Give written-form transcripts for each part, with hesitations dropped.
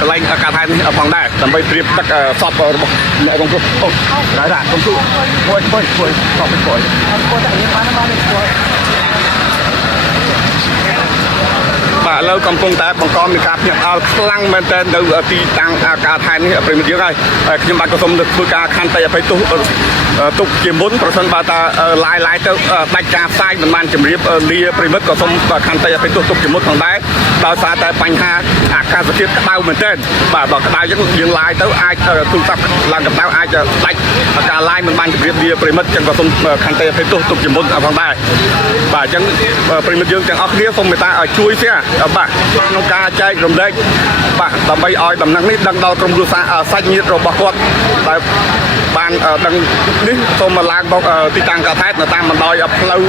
កន្លែងការថែនេះផងដែរដើម្បីត្រៀមទឹកសពរបស់អ្នករងគ្រោះអូដែររងគ្រោះមួយសពទៅបាទឥឡូវកំពុងតែបង្កមានការភ្ញាក់ផ្អើលខ្លាំងមែនទែននៅទីតាំងការថែនេះប្រិមិត្តយើងហើយខ្ញុំបាទក៏សូមធ្វើការខន្តីអភ័យទោសទុកជាមុនប្រសិនបើតាឡាយទៅដាច់ការផ្សាយមិនបានជម្រាបលាប្រិមិត្តក៏សូមខន្តីអភ័យទោសទុកជាមុនផងដែរដោយសារតែបញ្ហាអាកាសធាតុក្តៅមែនទែនបាទបើក្តៅចឹងយើងឡាយទៅអាចទូរស័ព្ទឡើងកម្ដៅអាចដាច់ការឡាយមិនបានជម្រាបលាប្រិមិត្តចឹងក៏សូមខន្តីអភ័យទោសទុកជាមុនផងដែរបាទចឹងប្រិមិត្តយើងទាំងអស់គ្នាសូមមេត្តាជួយ បាទក្នុងការចែករំលែកបាទដើម្បីឲ្យដំណឹងនេះដឹងដល់ក្រុមគ្រួសារសាច់ញាតិរបស់គាត់ដែលបានដឹងនេះសូមមកឡើងមកទីតាំងកាថែតនៅតាមបណ្ដោយផ្លូវ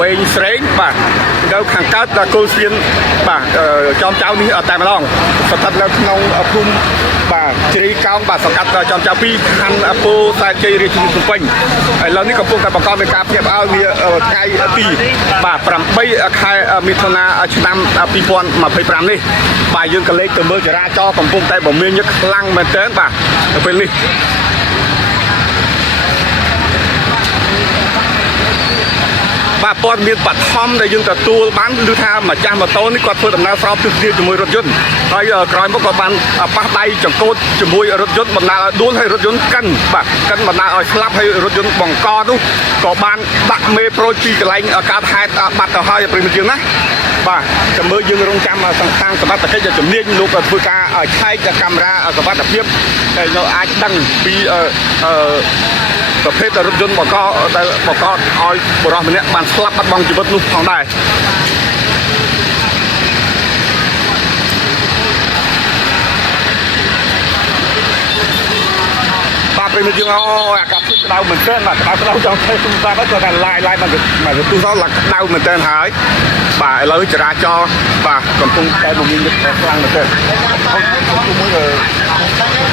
វែងស្រេងបាទនៅខាងកើតដល់គល់ស្ពានបាទចំចៅនេះតែម្ដងស្ថិតនៅក្នុងភូមិបាទជ្រីកោងបាទសង្កាត់ចំចៅ2ខណ្ឌពោធិ៍សែនជ័យរាជធានីភ្នំពេញឥឡូវនេះកំពុងតែបង្កមានការភ្ញាក់ផ្អើលវាថ្ងៃទីបាទ8ខែមិថុនាឆ្នាំ2025នេះបាទយើងក៏លេខទៅមើលចរាចរណ៍កំពុងតែបំមានញឹកខ្លាំងមែនទែនបាទនៅពេលនេះបាទព័ត៌មានបឋមដែលយើងទទួលបានគឺថាម្ចាស់ម៉ូតូនេះគាត់ធ្វើដំណើរស្របទិសទាជាមួយរថយន្តហើយក្រោយមកក៏បានប៉ះដៃចង្កូតជាមួយរថយន្តបណ្ដាលឲ្យដួលហើយរថយន្តកិនបាទកិនបណ្ដាលឲ្យស្លាប់ហើយរថយន្តបង្កនោះក៏បានដាក់មេប្រូចពីកន្លែងកើតហេតុបាត់ទៅហើយប្រិមិត្តយើងណាបាទចាំមើលយើងរងចាំសង្ខាងសមត្ថកិច្ចជំនាញលោកធ្វើការឆែកកាមេរ៉ាសុវត្ថិភាពហើយនៅអាចដឹងពីប្រភេទរថយន្តបង្កដែលបង្កឲ្យបុរសម្នាក់បានស្លាប់បាត់បង់ជីវិតនោះផងដែរបាទប្រិមិត្តយើងអូអាកាសធាតុក្តៅមែនទែនបាទក្តៅចង់ទៅទូរស័ព្ទគាត់ថាឡាយមកទូរស័ព្ទឡើងក្តៅមែនទែនហើយបាទឥឡូវចរាចរណ៍បាទកំពុងតែបំពេញខ្លាំងមែនទែនមួយ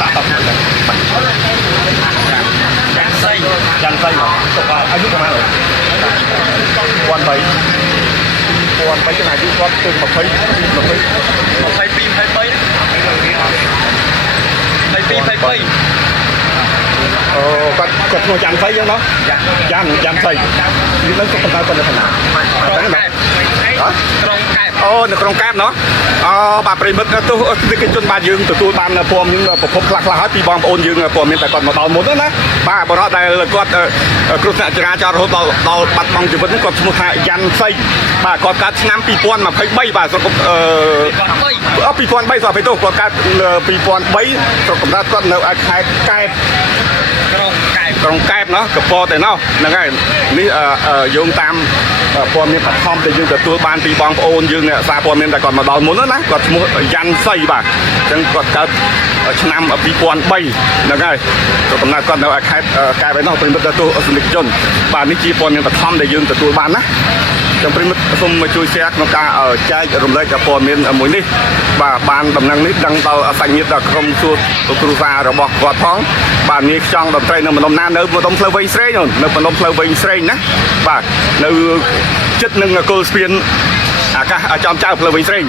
ដាក់តបយ៉ាងសៃមកទុកអាយុប្រហែល13ចំណាយគាត់ទៅ20 22 23អូគាត់ឈ្មោះយ៉ាងសៃចឹងណោះយ៉ាងសៃនេះនឹងគាត់ទៅនៅណាក្រុងកែបអូនៅក្រុងកែបណោះអូបាទប្រិមិត្តទោះទីកិច្ចជនបាទយើងទទួលបានព័ត៌មានប្រភពខ្លះហើយពីបងប្អូនយើងព័ត៌មានតែគាត់មកដល់មុនណាបាទបរិបទដែលគាត់គ្រោះថ្នាក់ចរាចរណ៍រហូតដល់បាត់បង់ជីវិតគាត់ឈ្មោះថាយ៉ាងសៃបាទគាត់កើតឆ្នាំ2023បាទស្រុក2003ស្អីទៅគាត់កើត2003ស្រុកកំណើតគាត់នៅខេត្តកែបក្រុងកែបណោះកពតតែណោះហ្នឹងហើយនេះយោងតាមព័ត៌មានបឋមដែលយើងទទួលបានពីបងប្អូនយើងសារព័ត៌មានតែគាត់មកដល់មុនណាគាត់ឈ្មោះយ៉ាងសៃបាទអញ្ចឹងគាត់កើតឆ្នាំ2003ហ្នឹងហើយកំណើតគាត់នៅខេត្តកែបឯណោះប្រិមិត្តទទួលសនិកជនបាទនេះជាព័ត៌មានបឋមដែលយើងទទួលបានណាចឹងប្រិមិត្តសូមជួយ share ក្នុងការចែករំលែកព័ត៌មានមួយនេះបាទបានដំណឹងនេះដឹងដល់សាច់ញាតិដល់ក្រុមគ្រួសាររបស់គាត់ផងបាទនេះខ្ចង់តន្ត្រីនៅម្ដុំណានៅម្ដុំផ្លូវវែងស្រេងនៅម្ដុំផ្លូវវែងស្រេងណាបាទនៅជិតនឹងគល់ស្ពានអាកាសចំចៅផ្លូវវែងស្រេង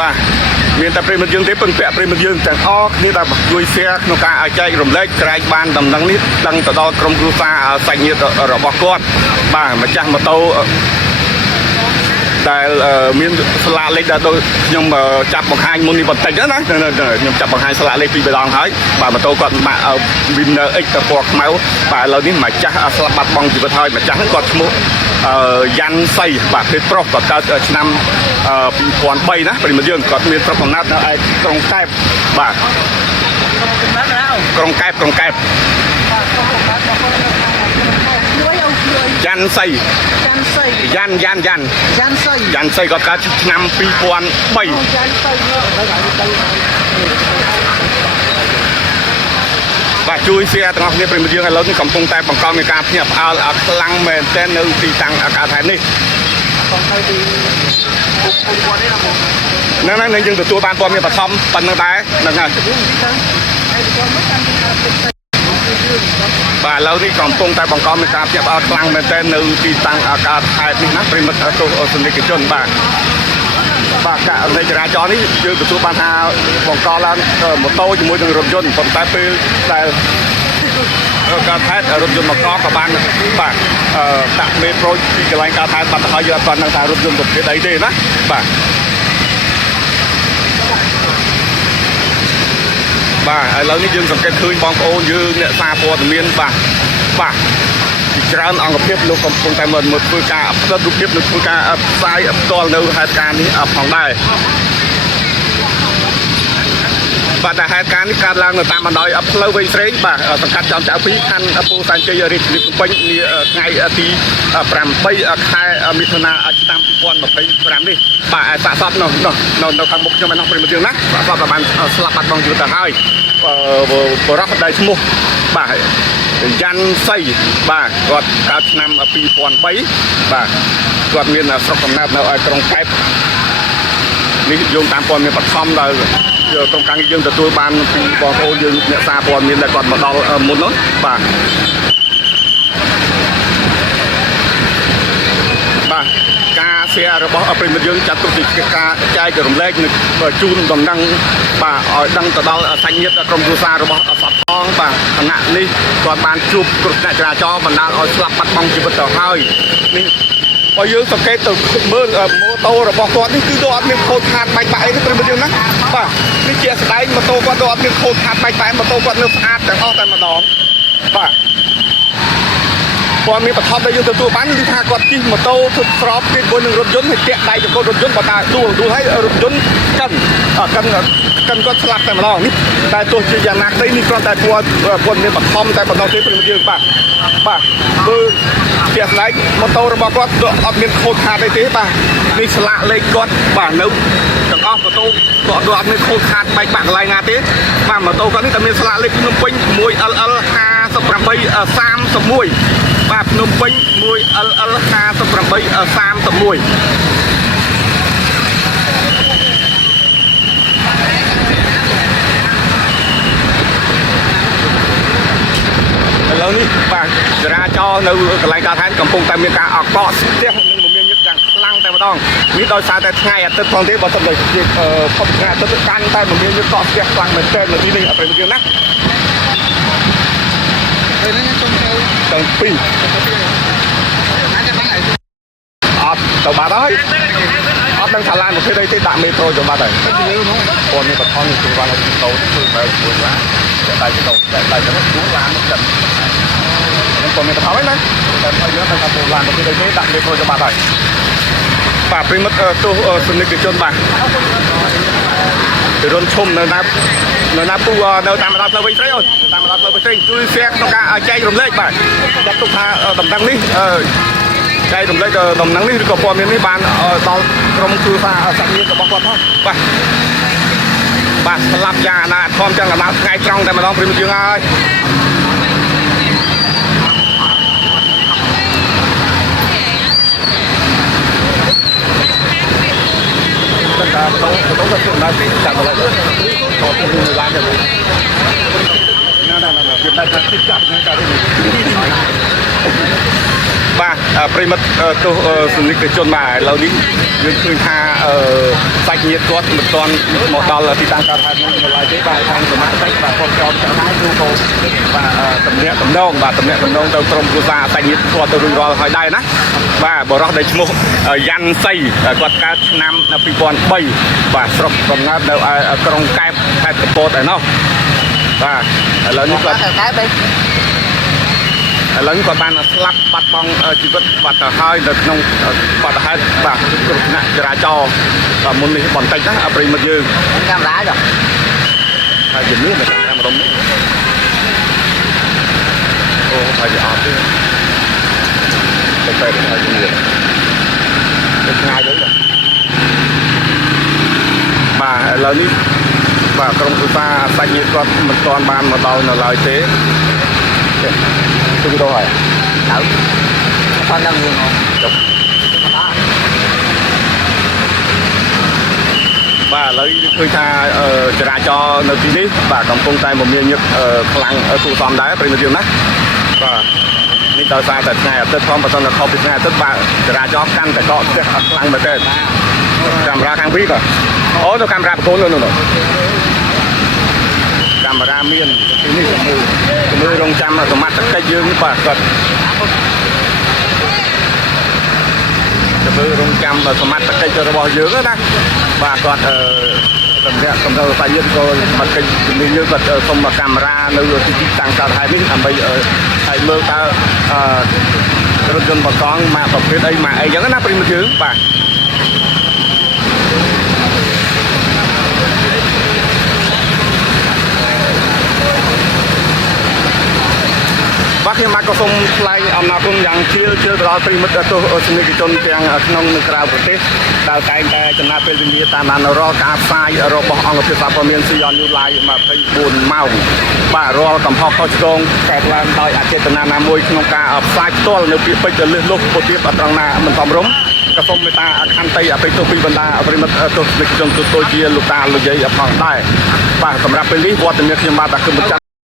បាទមានតែប្រិមិត្តយើងទេពឹងពាក់ប្រិមិត្តយើងទាំងអស់គ្នាដែលជួយ share ក្នុងការចែករំលែកក្រែកបានដំណឹងនេះដឹងទៅដល់ក្រុមគ្រួសារសាច់ញាតិរបស់គាត់បាទម្ចាស់ម៉ូតូដែលមានស្លាកលេខដែលខ្ញុំចាប់បង្ហាញមុននេះបន្តិចណាខ្ញុំចាប់បង្ហាញស្លាកលេខពីរដងហើយបាទម៉ូតូគាត់ម៉ាក Winner X ពណ៌ខ្មៅបាទឥឡូវនេះម្ចាស់ស្លាប់បាត់បង់ជីវិតហើយម្ចាស់ហ្នឹងគាត់ឈ្មោះយ៉ាន់សៃបាទភេទប្រុសគាត់កើតឆ្នាំ2003ណាប្រិមិត្តយើងគាត់មានស្រុកកំណើតនៅឯក្រុងកែបបាទក្រុងកែបយ៉ាន់សៃយ៉ាន់សៃគាត់កើតឆ្នាំ2003បាទជួយ share ទាំងអស់គ្នាប្រិមិត្តយើងឥឡូវនេះកំពុងតែបង្កមានការភ្ញាក់ផ្អើលខ្លាំងមែនទែននៅទីតាំងការថែនេះហ្នឹងយើងទទួលបានព័ត៌មានបឋមប៉ុណ្្នឹងដែរហ្នឹងហើយ បាទឥឡូវនេះកំពុងតែបង្កមានការផ្ញើផ្អើលខ្លាំងមែនទែននៅទីតាំងអាកាសខេត្តនេះណាប្រិមិត្តទស្សនិកជនបាទករណីចរាចរណ៍នេះយើងទទួលបានថាបង្កឡើងម៉ូតូជាមួយនឹងរថយន្តប៉ុន្តែពេលដែលការថែរថយន្តមកក៏បានបាទដាក់មេប្រូចពីកន្លែងការថែបាត់ទៅហើយយើងអត់ទាន់ដឹងថារថយន្តប្រភេទអីទេណាបាទឥឡូវនេះយើងសង្កេតឃើញបងប្អូនយើងអ្នកសារព័ត៌មានបាទច្រើនអង្គភាពលោកកំពុងតែមកធ្វើការផ្ដិតរូបភាពនិងធ្វើការផ្សាយផ្ទាល់នៅហេតុការណ៍នេះផងដែរបាទតែហេតុការណ៍នេះកើតឡើងនៅតាមបណ្ដោយផ្លូវវែងស្រេងបាទសង្កាត់ចំចៅ2ខណ្ឌពោធិ៍សែនជ័យរាជធានីភ្នំពេញថ្ងៃទី8ខែមិថុនាឆ្នាំ2025នេះបាទសាកសពនៅខាងមុខខ្ញុំឯនោះប្រិមត្តយើងណាសាកសពបានស្លាប់បាត់បង់ជីវិតទៅហើយបរិសុទ្ធដែលឈ្មោះបាទយ៉ាន់សីបាទគាត់កើតឆ្នាំ2003បាទគាត់មានស្រុកកំណើតនៅឯក្រុងកែបនេះយោងតាមព័ត៌មានបឋមដែលក្រុមការងារយើងទទួលបានពីបងប្អូនយើងអ្នកសារព័ត៌មានដែលគាត់មកដល់មុននោះបាទការ share របស់ប្រិមិត្តយើងចាត់ទុកជាការចែករំលែកនិងជូនដំណឹងបាទឲ្យដឹងទៅដល់សាច់ញាតិក្រុមគ្រួសាររបស់សពផងបាទគណៈនេះគាត់បានជួបគ្រោះថ្នាក់ចរាចរណ៍បណ្ដាលឲ្យស្លាប់បាត់បង់ជីវិតទៅហើយនេះបើយើងសង្កេតទៅមើលម៉ូតូរបស់គាត់នេះគឺគាត់អត់មានខូចខាតបែកបាក់អីទេប្រិមិត្តយើងណាបាទនេះជាស្ដែងម៉ូតូគាត់អត់មានខូចខាតបែកបាក់ម៉ូតូគាត់នៅស្អាតទាំងអស់តែម្ដងបាទគាត់មានបឋមដែលយើងទទួលបានគឺថាគាត់ជិះម៉ូតូទប់ស្របជាមួយនឹងរថយន្តហើយតាក់ដៃចង្កូតរថយន្តបើតាដួលហើយរថយន្តកិនគាត់ស្លាប់តែម្ដងនេះតែទោះជាយ៉ាងណាក្តីនេះគ្រាន់តែគាត់មានបឋមតែប៉ុណ្ណោះទេព្រោះយើងបាទគឺជាស្ដែងម៉ូតូរបស់គាត់អត់មានខូចខាតអីទេបាទនេះស្លាកលេខគាត់បាទនៅទាំងអស់ម៉ូតូគាត់អត់មានខូចខាតបែកបាក់កន្លែងណាទេបាទម៉ូតូគាត់នេះតែមានស្លាកលេខភ្នំពេញ 1LL 5831បាទភ្នំពេញ 1LL 5831ឥឡូវនេះបាទចរាចរណ៍នៅកន្លែងការដ្ឋានកំពុងតែមានការអកកស្ទះនិងមមាញឹកយ៉ាងខ្លាំងតែម្ដងនេះដោយសារតែថ្ងៃអាទិត្យផងទេបើសិនជាផុតថ្ងៃអាទិត្យកាន់តែមមាញឹកកកស្ទះខ្លាំងមែនទែននៅទីនេះអត់ព្រមយើងណាពេលនេះចុងពីអត់ទៅបាត់ហើយអត់ដឹងថាឡានប្រភេទអីទេដាក់មេត្រូទៅបាត់ហើយគាត់មានបឋមនេះគឺបានទៅទៅធ្វើបែបមួយឡានតែទៅជួឡានទឹកខ្ញុំក៏មានបឋមហើយណាតែឲ្យយើងទៅថាពូឡានប្រភេទអីទេដាក់មេត្រូទៅបាត់ហើយបាទប្រិមិត្តទោះសនិកជនបាទរុនឈុំនៅណាពូនៅតាមបណ្ដោយផ្លូវវិញស្រីអូនតាមបណ្ដោយផ្លូវវិញស្រីជួយ share ក្នុងការចែករំលែកបាទចាត់ទុកថាដំណឹងនេះចែករំលែកដំណឹងនេះឬក៏ព័ត៌មាននេះបានដល់ក្រុមគ្រួសារសាច់ញាតិរបស់គាត់ផងបាទស្លាប់យ៉ាងណាធំទាំងកណ្ដាលថ្ងៃត្រង់តែម្ដងព្រីមយើងហើយតែទៅទៅទៅដល់ទីចាំដល់ទៅទៅឡានទៅណាវាតែទីចាប់ហ្នឹងតែបាទប្រិមិត្តទោះសនិកជនបាទឥឡូវនេះយើងឃើញថាសាច់ញាតិគាត់មិនទាន់មកដល់ទីតាំងការហាត់នេះនៅឡើយទេបាទខាងសមាជិកបាទគាត់ចោលចោលហើយគឺក៏បាទតំណាក់តំណងទៅក្រុមគ្រួសារសាច់ញាតិគាត់ទៅរួចរាល់ហើយដែរណាបាទបរិសុទ្ធដែលឈ្មោះយ៉ាន់សីគាត់កើតឆ្នាំ2003បាទស្រុកកំណើតនៅក្រុងកែបខេត្តកំពតឯណោះបាទឥឡូវនេះគាត់បានស្លាប់បាត់បង់ជីវិតបាត់ទៅហើយនៅក្នុងបាត់ហេតុបាទគ្រោះថ្នាក់ចរាចរណ៍មុននេះបន្តិចណាប្រិមិត្តយើងកាមេរ៉ាចុះហើយជំនាញនៅកាមេរ៉ាម្ដុំនេះអូហើយវាអត់ទេតែហើយជំនាញទៅឆ្ងាយទៅបាទឥឡូវនេះបាទក្រុមគ្រួសារសាច់ញាតិគាត់មិនទាន់បានមកដល់នៅឡើយទេទៅដល់ហើយទៅអត់ដឹងរឿងចុះបាទ បាទឥឡូវឃើញថាចរាចរណ៍នៅទីនេះបាទកំពុងតែមមាញឹកខ្លាំងទូសំដែរប្រិយមិត្តយើងណាបាទនេះដោយសារតែថ្ងៃអាទិត្យផងបើសិនតែខុសពីថ្ងៃអាទិត្យបាទចរាចរណ៍កាន់តែកកស្ទះខ្លាំងមែនទេកាមេរ៉ាខាងពីក៏អូទៅកាមេរ៉ាបកូននោះកាមេរ៉ាមានទីនេះជំនួយរងចាំសមត្ថកិច្ចយើងបាទគាត់ជំនួយរងចាំសមត្ថកិច្ចរបស់យើងណាបាទគាត់សម្រាប់សម្រាប់បាយយើងក៏មកកិច្ចជំនួយយើងគាត់សុំកាមេរ៉ានៅទីតាំងកើតហេតុនេះដើម្បីឲ្យមើលតើរថយន្តបកង់មកប្រភេទអីមកអីចឹងណាប្រិមត្តយើងបាទបាទខ្ញុំបាទក៏សូមថ្លែងអំណរគុណយ៉ាងជ្រាលជ្រៅទៅដល់ប្រិមិត្តទស្សនិកជនទាំងក្នុងនិងក្រៅប្រទេសដែលតែងតែចំណាយពេលវេលាតាមដានរាល់ការផ្សាយរបស់អង្គភាពសារព័ត៌មាន Sion News Live 24 ម៉ោងបាទរាល់កំហុសខុសឆ្គងកើតឡើងដោយអចេតនាណាមួយក្នុងការផ្សាយផ្ទាល់នៅពាក្យពេចន៍លឺលុបពុទៀតអត្រង់ណាមិនសមរម្យក៏សូមមេត្តាអខន្តីអភ័យទោសពីបណ្ដាប្រិមិត្តទស្សនិកជនទូទៅជាលោកតាលោកយាយផងដែរបាទសម្រាប់ពេលនេះវត្តមានខ្ញុំបាទគឺបញ្ចប់